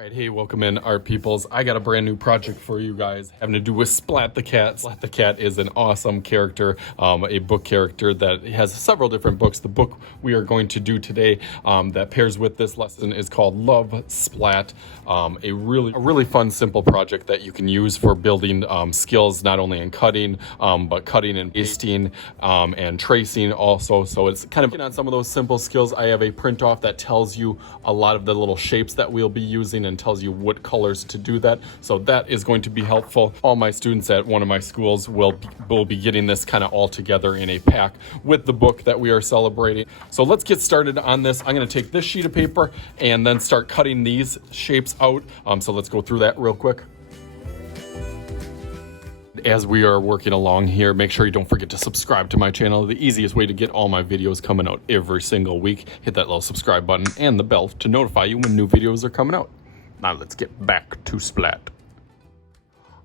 Alright, hey, welcome in, art peoples. I got a brand new project for you guys having to do with Splat the Cat. Splat the Cat is an awesome character, a book character that has several different books. The book we are going to do today that pairs with this lesson is called Love Splat. A really fun, simple project that you can use for building skills, not only in cutting, but cutting and pasting and tracing also. So it's kind of on some of those simple skills. I have a print off that tells you a lot of the little shapes that we'll be using and tells you what colors to do that. So that is going to be helpful. All my students at one of my schools will be getting this kind of all together in a pack with the book that we are celebrating. So let's get started on this. I'm going to take this sheet of paper and then start cutting these shapes out. So let's go through that real quick. As we are working along here, make sure you don't forget to subscribe to my channel. The easiest way to get all my videos coming out every single week. Hit that little subscribe button and the bell to notify you when new videos are coming out. Now let's get back to Splat.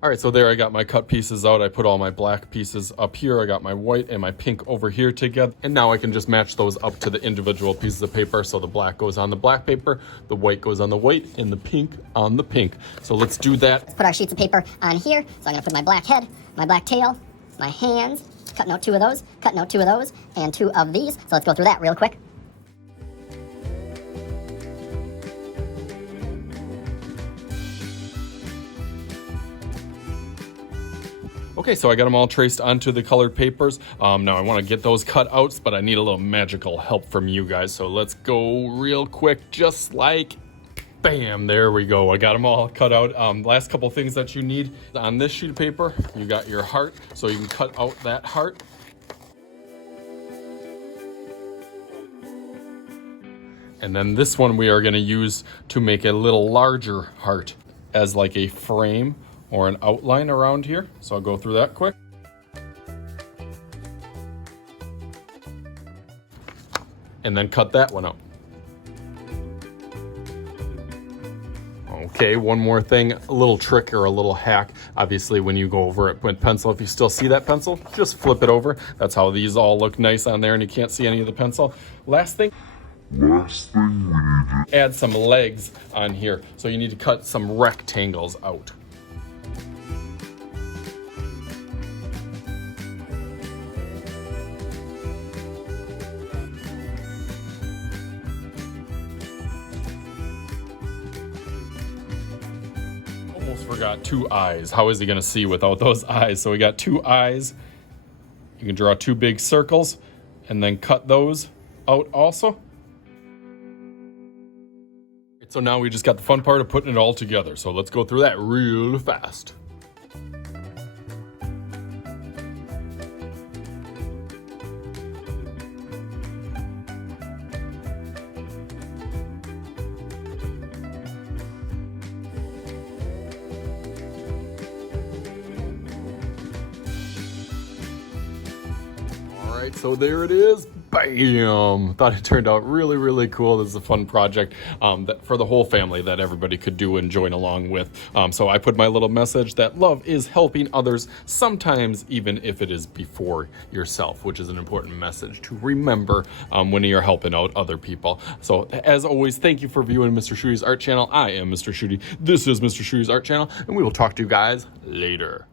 All right, so there I got my cut pieces out. I put all my black pieces up here. I got my white and my pink over here together. And now I can just match those up to the individual pieces of paper. So the black goes on the black paper, the white goes on the white, and the pink on the pink. So let's do that. Let's put our sheets of paper on here. So I'm gonna put my black head, my black tail, my hands, cutting out two of those, cutting out two of those, and two of these. So let's go through that real quick. Okay, so I got them all traced onto the colored papers. Now I want to get those cut outs, but I need a little magical help from you guys. So let's go real quick, just like bam, there we go. I got them all cut out. Last couple things that you need on this sheet of paper, you got your heart, so you can cut out that heart. And then this one we are going to use to make a little larger heart as like a frame or an outline around here. So I'll go through that quick. And then cut that one out. Okay, one more thing, a little trick or a little hack. Obviously, when you go over it with pencil, if you still see that pencil, just flip it over. That's how these all look nice on there and you can't see any of the pencil. Last thing we need to add some legs on here. So you need to cut some rectangles out. Almost forgot two eyes. How is he gonna see without those eyes? So we got two eyes. You can draw two big circles and then cut those out also. So now we just got the fun part of putting it all together. So let's go through that real fast. All right, so there it is. Bam! Thought it turned out really cool. This is a fun project that for the whole family that everybody could do and join along with. So I put my little message that love is helping others, sometimes even if it is before yourself, which is an important message to remember when you're helping out other people. So as always, thank you for viewing Mr. Shooty's Art Channel. I am Mr. Shooty. This is Mr. Shooty's Art Channel, and we will talk to you guys later.